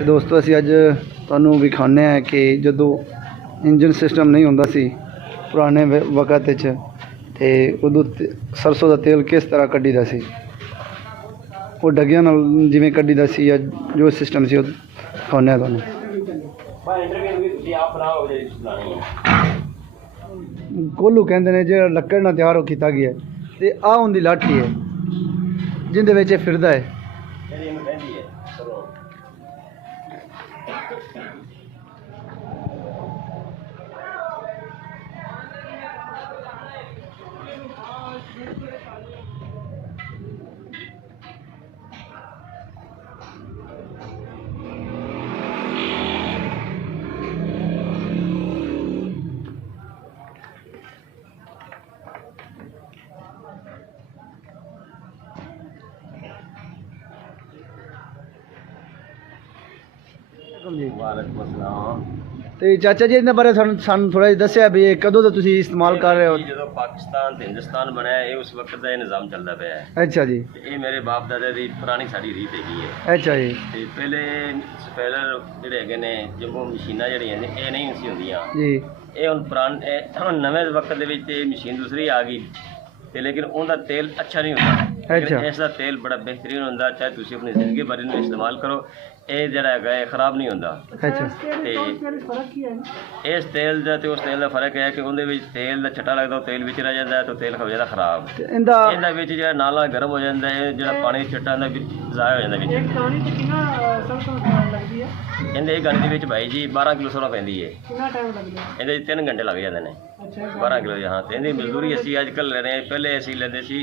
तो दोस्तों असी अज तुहानूं विखाने हैं कि जदों इंजन सिस्टम नहीं होंदा सी पुराने वक़्त विच ते उदों सरसों का तेल किस तरह कड्ढीदा सी, वो डगियां नाल जिवें कड्ढीदा सी या जो सिस्टम सी दिखाने तुहानूं। कोलू कहंदे ने जिहड़ा लक्कड़ नाल तैयार कीता गया ते आ उंदी लाठी है जिंदे विच फिरदा है। तो चाचा जी इन्हें बारे सानू थोड़ा दस्या भी कदों तो तुसी इस्तेमाल कर रहे हो? जो पाकिस्तान ते हिंदुस्तान बनया ये उस वक्त का निज़ाम चलता पाया है। अच्छा जी। ये मेरे बाप दादा की पुरानी साड़ी रीत हैगी है। अच्छा जी। ते पहले स्पेलर जिहड़े हैगे ने जो मशीनां जिहड़ियां ने ये नहीं सी होंदियां जी। ये हुण पुराने नवे वक्त दे विच मशीन दूसरी आ गई ते लेकिन उनका तेल अच्छा नहीं होता। अच्छा। इसका तेल बड़ा बेहतरीन होंदा, चाहे तुसी अपनी जिंदगी भर इन्हूं इस्तेमाल करो ये जड़ा है खराब नहीं होंदा। अच्छा। इस तेल का तो उस तेल का फर्क है कि उहदे विच तेल का छट्टा लगता तेल विच रह जाता है तो तेल हो जाता खराब। इहदा विच जिहड़ा नाल गर्म हो जाता है जिहड़ा पानी छट्टा होंदा ज़ाया हो जाता विच। इहदे गाड़ी दे विच भाई जी 12 किलो सरसों पैंदी है। इहदे 3 घंटे लग जाते हैं 12 किलो। हाँ तो इहदी मजदूरी असीं अजकल लेने पहले असीं लैंदे सी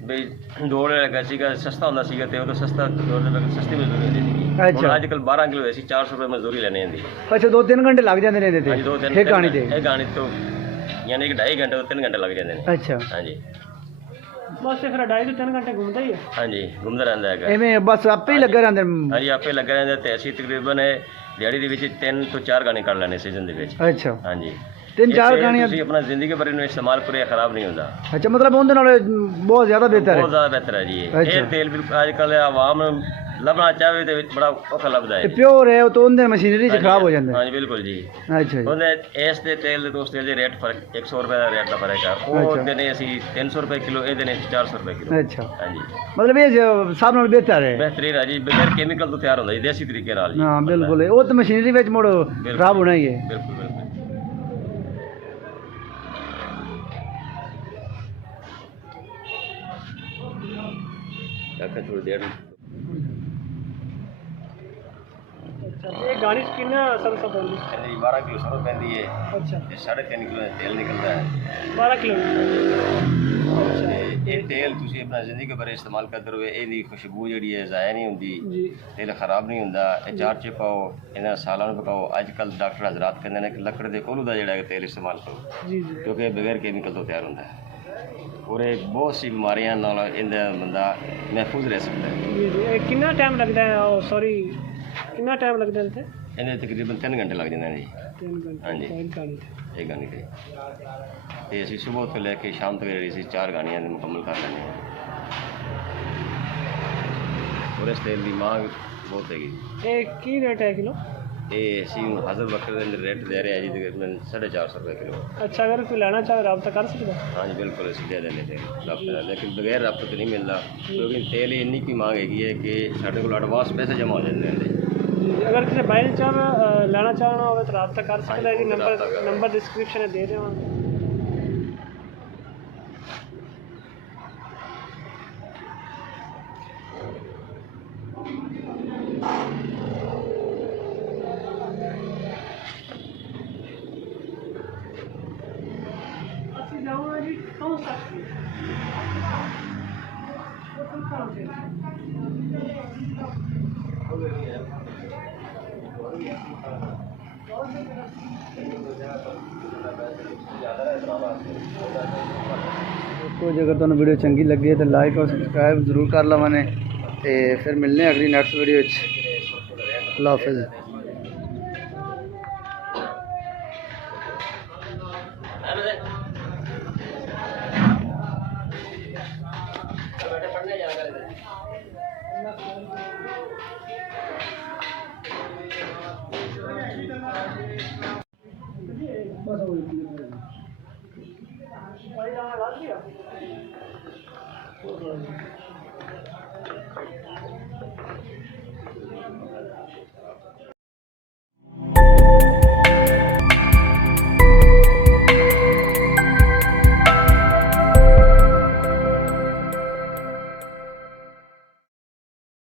बई दौड़ लगा सीगा सस्ता होंदा सीगा ते उदों सस्ता दौड़ दे सस्ती मजदूरी होंदी सी। अच्छा। अजकल 12 किलो ऐसी 400 रुपये मजदूरी लेने होंदी। अच्छा 2-3 घंटे लग जाते हैं हाँ जी 2-3 गाड़ी ते गाड़ी तो यानी कि 2.5 घंटे तो 3 घंटे लग जाते हैं। अच्छा। हाँ जी बस फिर 2.5 से 3 घंटे घूमता ही है। हाँ जी घूमता रहता है। एवें बस आपे ही लगे रहंदे। हाँ जी आपे लगे रहते ते असीं तकरीबन दिहाड़ी दे विच 3 तो 4 गाने कर लेने सीजन दे विच। अच्छा। हाँ जी 3-4 गाने तुसीं अपना जिंदगी भर इन्हूं इस्तेमाल करो खराब नहीं होंदा। अच्छा मतलब उनदे नाल बहुत ज़्यादा बेहतर है। बहुत ज़्यादा बेहतर है जी ये। अच्छा। ये तेल बिल्कुल आजकल आवाम लभना चाहे तो बड़ा औखा लभदा है। प्योर है तो उनदे मशीनरी च खराब हो जाता हाँ है। जी बिल्कुल जी। अच्छा जी। ਉਹਦੇ ਇਸ ਦੇ ਤੇਲ ਦੇ ਉਸ ਤੇਲ ਦੇ ਰੇਟ ਫਰਕ 100 रुपए ਦਾ ਰੇਟ ਦਾ ਫਰਕ ਹੈ। ਉਹ ਦਿਨੇ ਅਸੀਂ 300 रुपए किलो ਇਹ ਦਿਨੇ 400 रुपए किलो। अच्छा ਹਾਂਜੀ मतलब ये सब नाल बेहतर है। ਬਿਹਤਰੀਨ ਹੈ ਜੀ ਬਗੈਰ ਕੈਮੀਕਲ ਤੋਂ ਤਿਆਰ ਹੁੰਦਾ ਜੀ ਦੇਸੀ ਤਰੀਕੇ ਨਾਲ ਜੀ। हाँ बिल्कुल वो तो मशीनरी विच मुड़ खराब होना ही है। ਬਿਲਕੁਲ ਬਿਲਕੁਲ ਕਾਕਾ ਥੋੜੀ ਦੇਰ ये गाड़ी से कितना सरसों पैंदी? ਇਹਦੀ 12 ਕਿਲੋ ਸਰੋਂ ਪੈਂਦੀ ਹੈ अच्छा ਤੇ 3.5 ਕਿਲੋ ਤੇਲ ਨਿਕਲਦਾ ਹੈ। 12 किलो। ਤੇ ਇਹ ਤੇਲ ਤੁਸੀਂ ਆਪਣਾ ਜ਼ਿੰਦਗੀ ਭਰ ਇਸਤੇਮਾਲ ਕਰਦੇ ਰਹੋ। ਇਹਦੀ ਖੁਸ਼ਬੂ ਜਿਹੜੀ ਹੈ ਜ਼ਾਇਆ ਨਹੀਂ ਹੁੰਦੀ, जी तेल खराब नहीं होंदा। चार च पाओ इन्हें सालों में पकाओ। अजकल डॉक्टर हजरात कहते हैं कि लकड़ के कोलू का जोड़ा तेल इस्तेमाल करो जी जी। क्योंकि बगैर केमिकल तो तैयार होता है और एक बहुत सी बीमारियां नाल इहदा बंदा महफूज रह सकता है। जी जी कितना टाइम लगता है? सॉरी कितना टाइम लगता है इनसे? इन्हें तकरीबन 3 घंटे लग जाते हैं जी। 3 घंटे। हाँ जी एक गाड़ी से। एक गानी से ते असीं सुबह तो लैके शाम तक जी 4 गानियां मुकम्मल कर लैंदे हैं और इस तेल की मांग बहुत हैगी। ये की रेट है किलो? ये असीं हाजिर वक्त के अंदर रेट दे रहे हैं जी तकरीबन 450 रुपये किलो। अच्छा अगर कोई लेना चाहे रब्ता कर सकता? हाँ जी बिल्कुल असीं दे देंगे तेल रब्ता, लेकिन बगैर रब्ते तो नहीं मिलता क्योंकि तेल इन्नी की मांग हैगी है कि साढ़े को एडवांस पैसे जमा हो जाते हैं। जी अगर किसी बाई चाह लेना चाहना हो तो रब्ता कर सकता है जी। नंबर डिस्क्रिप्शन में दे देवां। तो अगर तुहानूं वीडियो चंगी लगे तो लाइक और सब्सक्राइब जरूर कर लवां ने ते फिर मिलने अगली नैक्सट वीडियो। अल्लाह हाफिज़।